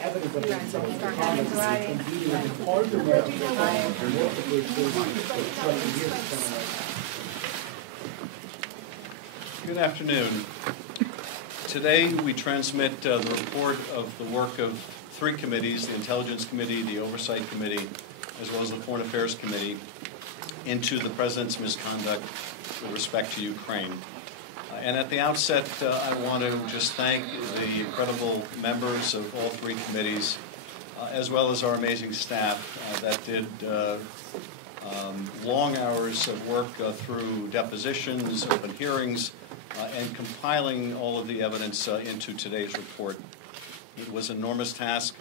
evidence of some of the comments indeed in part of Good afternoon. Today we transmit the report of the work of three committees, the Intelligence Committee, the Oversight Committee, as well as the Foreign Affairs Committee, into the President's misconduct with respect to Ukraine. And at the outset, I want to just thank the incredible members of all three committees, as well as our amazing staff that did long hours of work through depositions, open hearings, and compiling all of the evidence into today's report. It was an enormous task,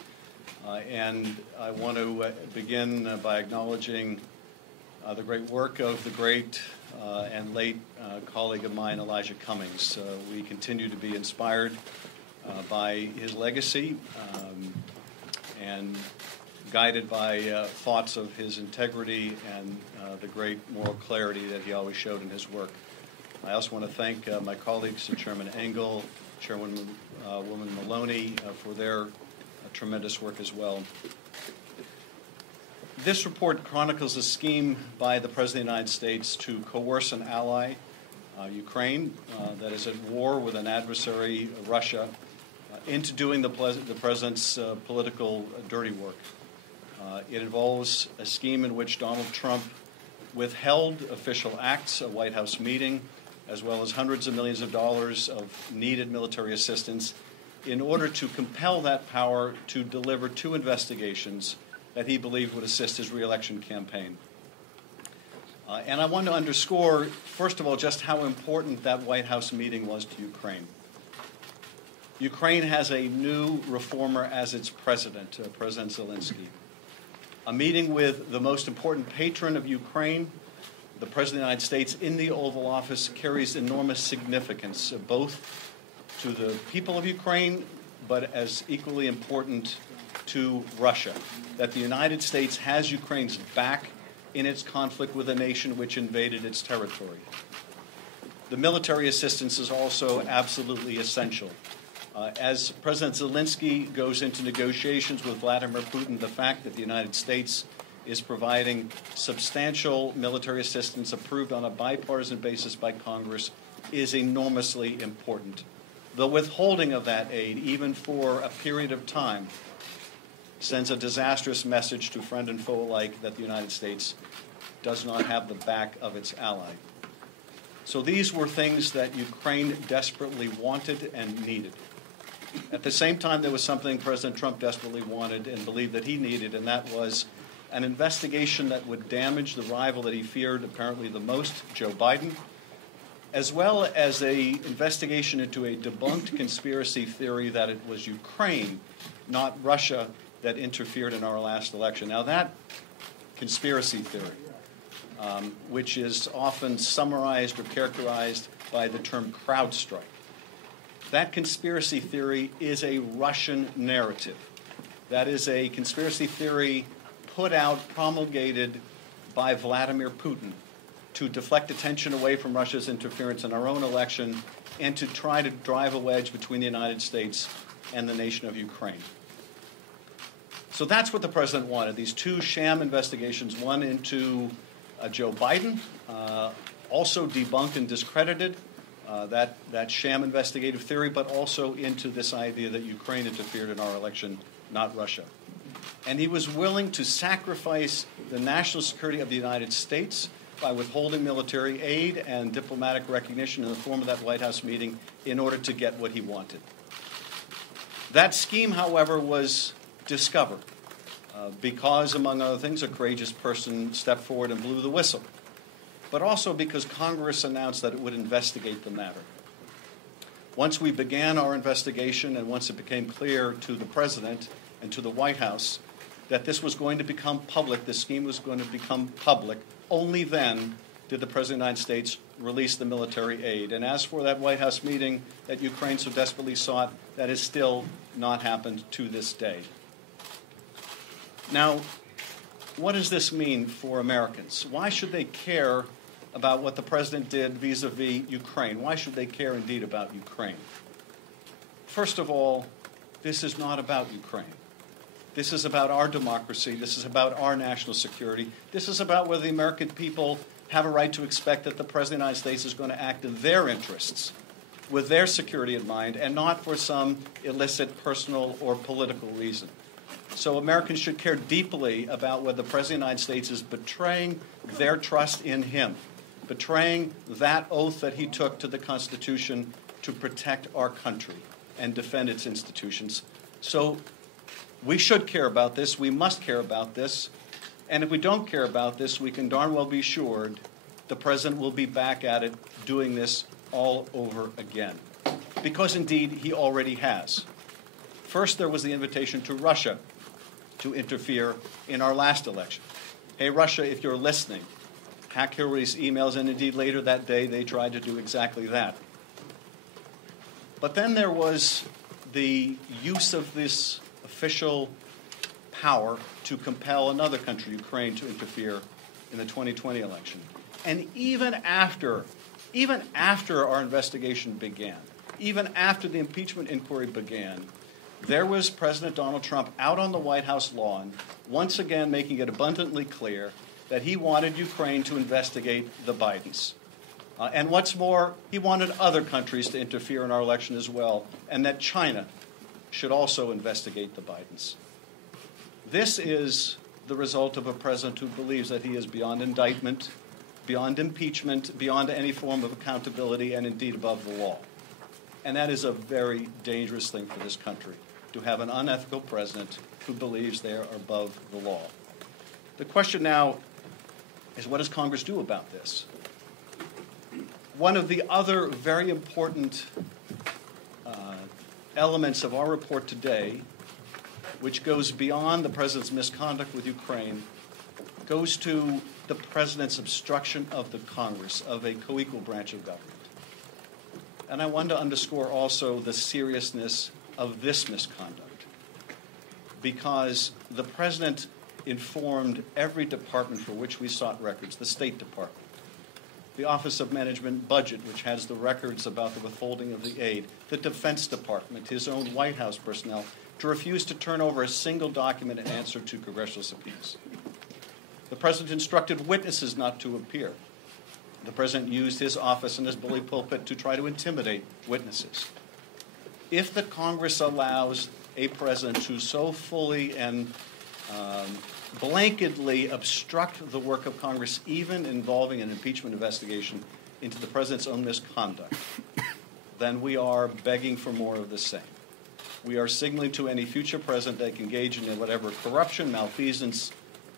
and I want to begin by acknowledging the great work of the great and late colleague of mine, Elijah Cummings. We continue to be inspired by his legacy and guided by thoughts of his integrity and the great moral clarity that he always showed in his work. I also want to thank my colleagues, Chairman Engel, Chairwoman Maloney, for their tremendous work as well. This report chronicles a scheme by the President of the United States to coerce an ally, Ukraine, that is at war with an adversary, Russia, into doing the President's political dirty work. It involves a scheme in which Donald Trump withheld official acts, a White House meeting, as well as hundreds of millions of dollars of needed military assistance in order to compel that power to deliver two investigations that he believed would assist his re-election campaign. And I want to underscore, first of all, just how important that White House meeting was to Ukraine. Ukraine has a new reformer as its president, President Zelensky. A meeting with the most important patron of Ukraine, the President of the United States, in the Oval Office carries enormous significance, both to the people of Ukraine, but as equally important to Russia, that the United States has Ukraine's back in its conflict with a nation which invaded its territory. The military assistance is also absolutely essential. As President Zelensky goes into negotiations with Vladimir Putin, the fact that the United States is providing substantial military assistance approved on a bipartisan basis by Congress is enormously important. The withholding of that aid, even for a period of time, sends a disastrous message to friend and foe alike that the United States does not have the back of its ally. So these were things that Ukraine desperately wanted and needed. At the same time, there was something President Trump desperately wanted and believed that he needed, and that was an investigation that would damage the rival that he feared apparently the most, Joe Biden, as well as an investigation into a debunked conspiracy theory that it was Ukraine, not Russia, that interfered in our last election. Now that conspiracy theory, which is often summarized or characterized by the term CrowdStrike, that conspiracy theory is a Russian narrative. That is a conspiracy theory put out, promulgated by Vladimir Putin to deflect attention away from Russia's interference in our own election and to try to drive a wedge between the United States and the nation of Ukraine. So that's what the President wanted, these two sham investigations, one into Joe Biden, also debunked and discredited that sham investigative theory, but also into this idea that Ukraine interfered in our election, not Russia. And he was willing to sacrifice the national security of the United States by withholding military aid and diplomatic recognition in the form of that White House meeting in order to get what he wanted. That scheme, however, was discovered because, among other things, a courageous person stepped forward and blew the whistle, but also because Congress announced that it would investigate the matter. Once we began our investigation and once it became clear to the President and to the White House that this was going to become public, the scheme was going to become public, only then did the President of the United States release the military aid. And as for that White House meeting that Ukraine so desperately sought, that has still not happened to this day. Now, what does this mean for Americans? Why should they care about what the President did vis-a-vis Ukraine? Why should they care indeed about Ukraine? First of all, this is not about Ukraine. This is about our democracy. This is about our national security. This is about whether the American people have a right to expect that the President of the United States is going to act in their interests, with their security in mind, and not for some illicit personal or political reason. So Americans should care deeply about whether the President of the United States is betraying their trust in him, betraying that oath that he took to the Constitution to protect our country and defend its institutions. So we should care about this. We must care about this. And if we don't care about this, we can darn well be assured the President will be back at it doing this all over again. Because, indeed, he already has. First, there was the invitation to Russia to interfere in our last election. Hey, Russia, if you're listening, hack Hillary's emails, and indeed later that day they tried to do exactly that. But then there was the use of this official power to compel another country, Ukraine, to interfere in the 2020 election. And even after our investigation began, even after the impeachment inquiry began, there was President Donald Trump out on the White House lawn, once again making it abundantly clear that he wanted Ukraine to investigate the Bidens. And what's more, he wanted other countries to interfere in our election as well, and that China should also investigate the Bidens. This is the result of a president who believes that he is beyond indictment, beyond impeachment, beyond any form of accountability, and indeed above the law. And that is a very dangerous thing for this country, to have an unethical president who believes they are above the law. The question now is, what does Congress do about this? One of the other very important elements of our report today, which goes beyond the president's misconduct with Ukraine, goes to the president's obstruction of the Congress, of a co-equal branch of government. And I want to underscore also the seriousness of this misconduct, because the president informed every department for which we sought records, the State Department, the Office of Management Budget, which has the records about the withholding of the aid, the Defense Department, his own White House personnel, to refuse to turn over a single document in answer to congressional subpoenas. The president instructed witnesses not to appear. The president used his office and his bully pulpit to try to intimidate witnesses. If the Congress allows a president to so fully and blanketly obstruct the work of Congress, even involving an impeachment investigation into the president's own misconduct, then we are begging for more of the same. We are signaling to any future president they can engage in whatever corruption, malfeasance,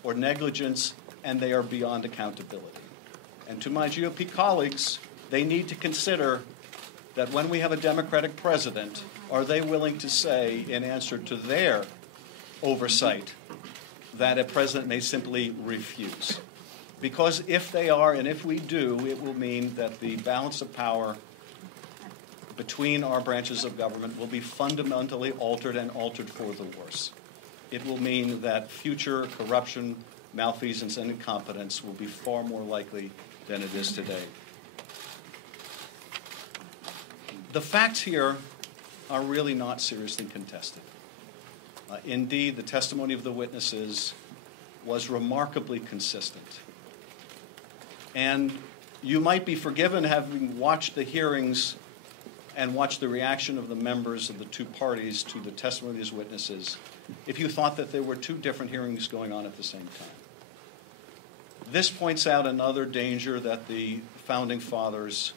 or negligence, and they are beyond accountability. And to my GOP colleagues, they need to consider that when we have a Democratic president, are they willing to say, in answer to their oversight, that a president may simply refuse? Because if they are, and if we do, it will mean that the balance of power between our branches of government will be fundamentally altered, and altered for the worse. It will mean that future corruption, malfeasance, and incompetence will be far more likely than it is today. The facts here are really not seriously contested. Indeed, the testimony of the witnesses was remarkably consistent. And you might be forgiven, having watched the hearings and watched the reaction of the members of the two parties to the testimony of these witnesses, if you thought that there were two different hearings going on at the same time. This points out another danger that the Founding Fathers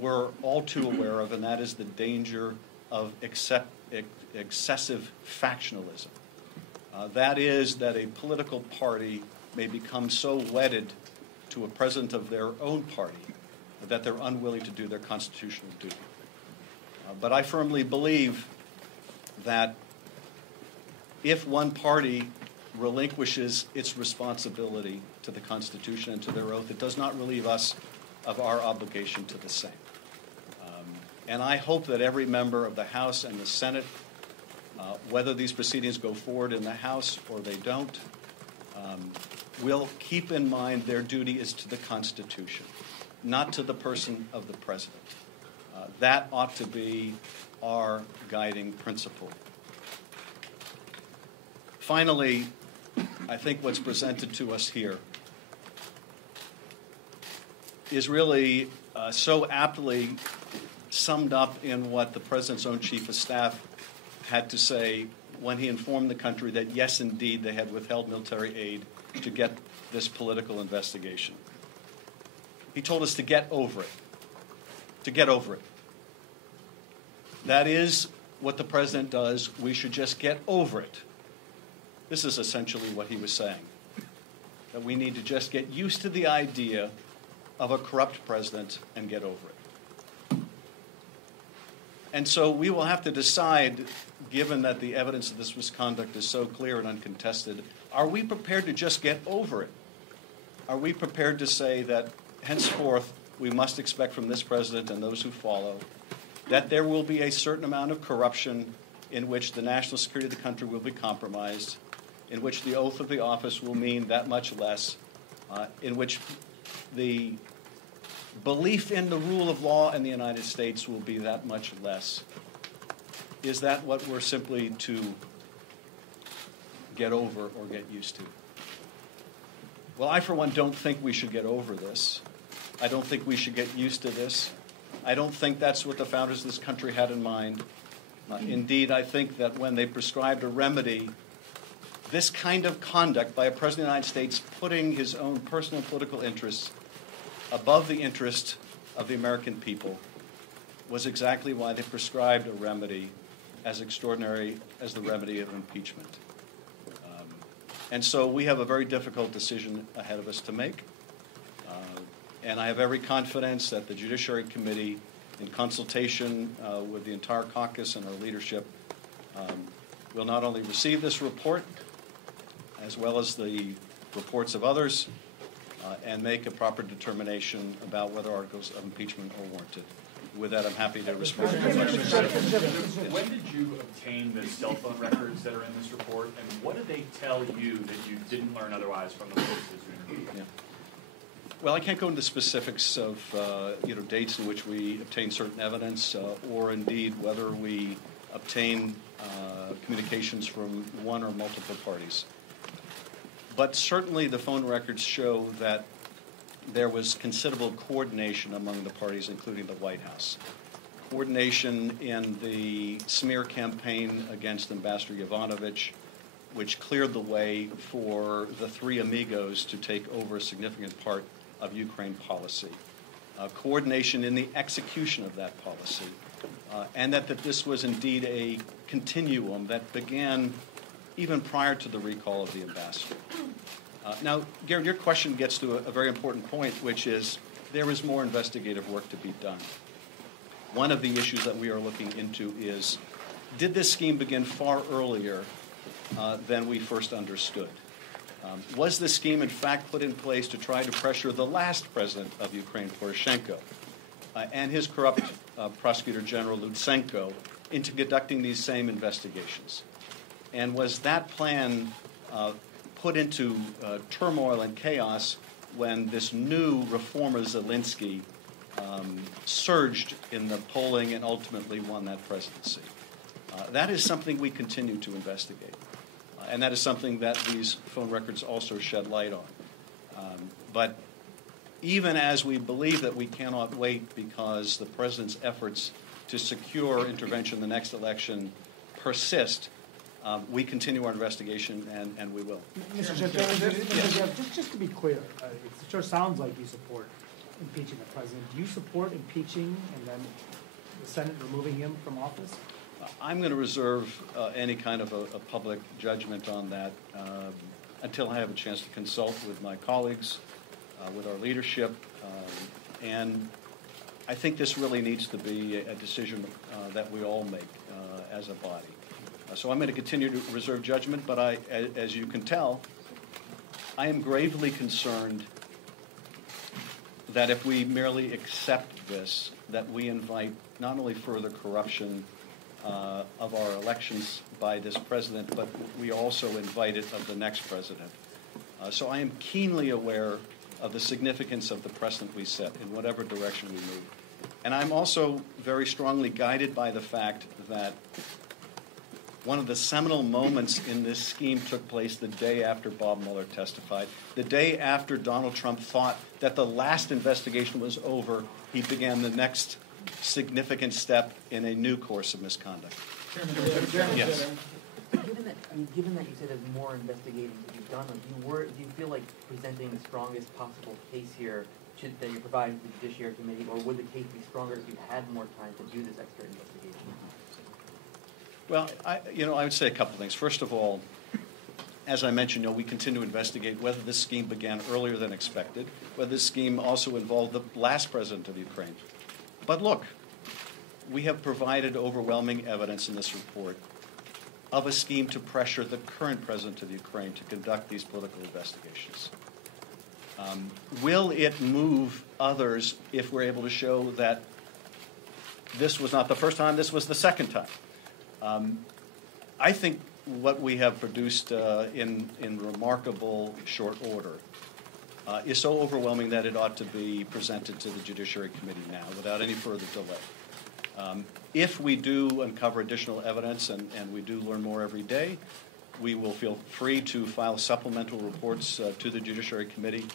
were all too aware of, and that is the danger of excessive factionalism. That is, that a political party may become so wedded to a president of their own party that they're unwilling to do their constitutional duty. But I firmly believe that if one party relinquishes its responsibility to the Constitution and to their oath, it does not relieve us of our obligation to the same. And I hope that every member of the House and the Senate, whether these proceedings go forward in the House or they don't, will keep in mind their duty is to the Constitution, not to the person of the President. That ought to be our guiding principle. Finally, I think what's presented to us here is really so aptly summed up in what the President's own Chief of Staff had to say when he informed the country that, yes, indeed, they had withheld military aid to get this political investigation. He told us to get over it. To get over it. That is what the President does. We should just get over it. This is essentially what he was saying. That we need to just get used to the idea of a corrupt president and get over it. And so we will have to decide, given that the evidence of this misconduct is so clear and uncontested, are we prepared to just get over it? Are we prepared to say that henceforth we must expect from this president and those who follow that there will be a certain amount of corruption in which the national security of the country will be compromised, in which the oath of the office will mean that much less, in which the belief in the rule of law in the United States will be that much less? Is that what we're simply to get over or get used to? Well, I, for one, don't think we should get over this. I don't think we should get used to this. I don't think that's what the founders of this country had in mind. Indeed, I think that when they prescribed a remedy, this kind of conduct by a president of the United States putting his own personal political interests above the interest of the American people was exactly why they prescribed a remedy as extraordinary as the remedy of impeachment. And so we have a very difficult decision ahead of us to make. And I have every confidence that the Judiciary Committee, in consultation with the entire caucus and our leadership, will not only receive this report, as well as the reports of others, and make a proper determination about whether articles of impeachment are warranted. With that, I'm happy to respond to questions. When did you obtain the cell phone records that are in this report, and what did they tell you that you didn't learn otherwise from the witnesses you interviewed? Yeah. Well, I can't go into specifics of dates in which we obtain certain evidence, or indeed whether we obtain communications from one or multiple parties. But certainly the phone records show that there was considerable coordination among the parties, including the White House. Coordination in the smear campaign against Ambassador Yovanovitch, which cleared the way for the three amigos to take over a significant part of Ukraine policy. Coordination in the execution of that policy, and that this was indeed a continuum that began even prior to the recall of the ambassador. Now, Garen, your question gets to a very important point, which is there is more investigative work to be done. One of the issues that we are looking into is, did this scheme begin far earlier than we first understood? Was this scheme, in fact, put in place to try to pressure the last president of Ukraine, Poroshenko, and his corrupt prosecutor general, Lutsenko, into conducting these same investigations? And was that plan put into turmoil and chaos when this new reformer, Zelensky, surged in the polling and ultimately won that presidency? That is something we continue to investigate. And that is something that these phone records also shed light on. But even as we believe that we cannot wait because the president's efforts to secure intervention in the next election persist, we continue our investigation, and we will. Mr. Schiff, just to be clear, it sure sounds like you support impeaching the president. Do you support impeaching and then the Senate removing him from office? I'm going to reserve any kind of a public judgment on that until I have a chance to consult with my colleagues, with our leadership, and I think this really needs to be a decision that we all make as a body. So I'm going to continue to reserve judgment, but as you can tell, I am gravely concerned that if we merely accept this, that we invite not only further corruption of our elections by this president, but we also invite it of the next president. So I am keenly aware of the significance of the precedent we set in whatever direction we move. And I'm also very strongly guided by the fact that one of the seminal moments in this scheme took place the day after Bob Mueller testified. The day after Donald Trump thought that the last investigation was over, he began the next significant step in a new course of misconduct. Yes. Given that you said there's more investigating to be done, do you feel like presenting the strongest possible case here that you're providing to the Judiciary Committee, or would the case be stronger if you had more time to do this extra investigation? Well, I would say a couple things. First of all, as I mentioned, we continue to investigate whether this scheme began earlier than expected, whether this scheme also involved the last president of Ukraine. But look, we have provided overwhelming evidence in this report of a scheme to pressure the current president of Ukraine to conduct these political investigations. Will it move others if we're able to show that this was not the first time, this was the second time? I think what we have produced in remarkable short order is so overwhelming that it ought to be presented to the Judiciary Committee now without any further delay. If we do uncover additional evidence and we do learn more every day, we will feel free to file supplemental reports to the Judiciary Committee.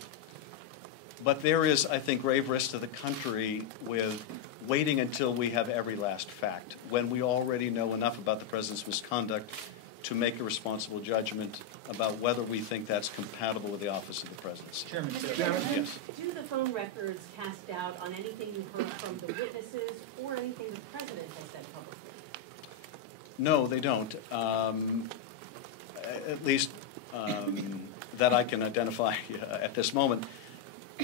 But there is, I think, grave risk to the country with waiting until we have every last fact, when we already know enough about the president's misconduct to make a responsible judgment about whether we think that's compatible with the office of the presidency. Mr. Chairman, yes. Do the phone records cast doubt on anything you heard from the witnesses or anything the president has said publicly? No, they don't. At least that I can identify at this moment.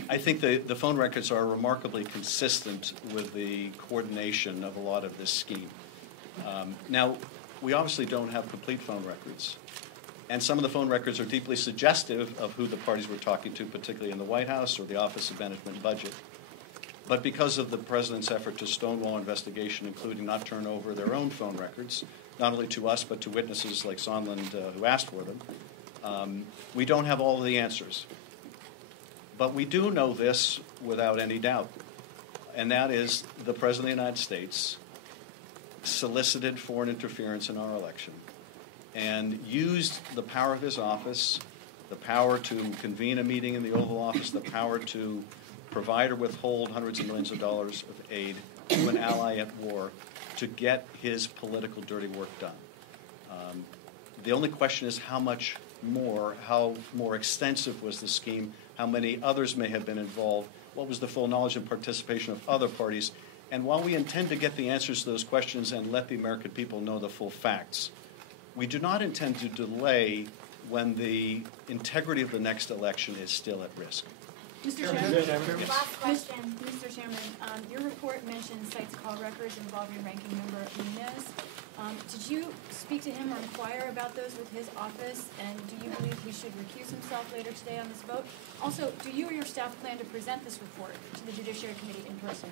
I think the phone records are remarkably consistent with the coordination of a lot of this scheme. Now, we obviously don't have complete phone records. And some of the phone records are deeply suggestive of who the parties were talking to, particularly in the White House or the Office of Management and Budget. But because of the president's effort to stonewall investigation, including not turn over their own phone records, not only to us but to witnesses like Sondland who asked for them, we don't have all of the answers. But we do know this without any doubt, and that is the President of the United States solicited foreign interference in our election and used the power of his office, the power to convene a meeting in the Oval Office, the power to provide or withhold hundreds of millions of dollars of aid to an ally at war to get his political dirty work done. The only question is how more extensive was the scheme, how many others may have been involved, what was the full knowledge and participation of other parties. And while we intend to get the answers to those questions and let the American people know the full facts, we do not intend to delay when the integrity of the next election is still at risk. Mr. Chairman. Yes. Last question, Mr. Chairman. Your report mentions cites call records involving Ranking Member Nunes. Did you speak to him or inquire about those with his office? And do you believe he should recuse himself later today on this vote? Also, do you or your staff plan to present this report to the Judiciary Committee in person?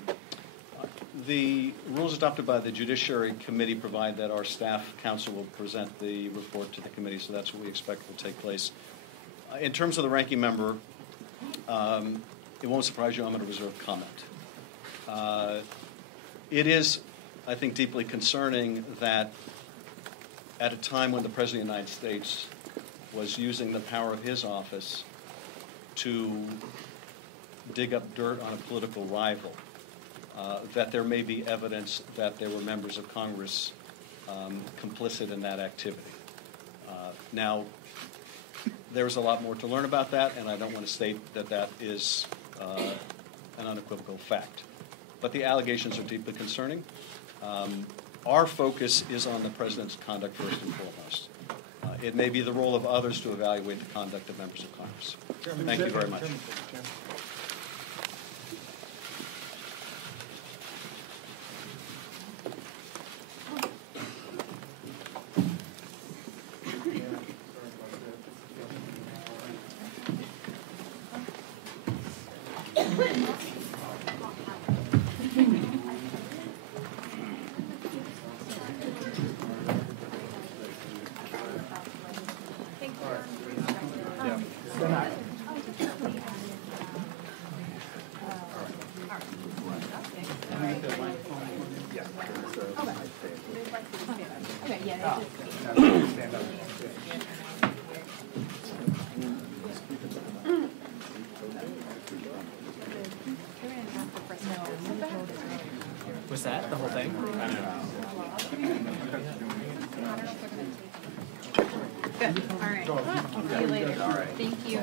The rules adopted by the Judiciary Committee provide that our staff counsel will present the report to the committee, so that's what we expect will take place. In terms of the ranking member, it won't surprise you, I'm going to reserve comment. It is, I think, deeply concerning that at a time when the President of the United States was using the power of his office to dig up dirt on a political rival, that there may be evidence that there were members of Congress complicit in that activity. Now, there's a lot more to learn about that, and I don't want to state that that is an unequivocal fact. But the allegations are deeply concerning. Our focus is on the President's conduct first and foremost. It may be the role of others to evaluate the conduct of members of Congress. Thank you very much. Good, all right. Charles, See you later. All right. Thank you.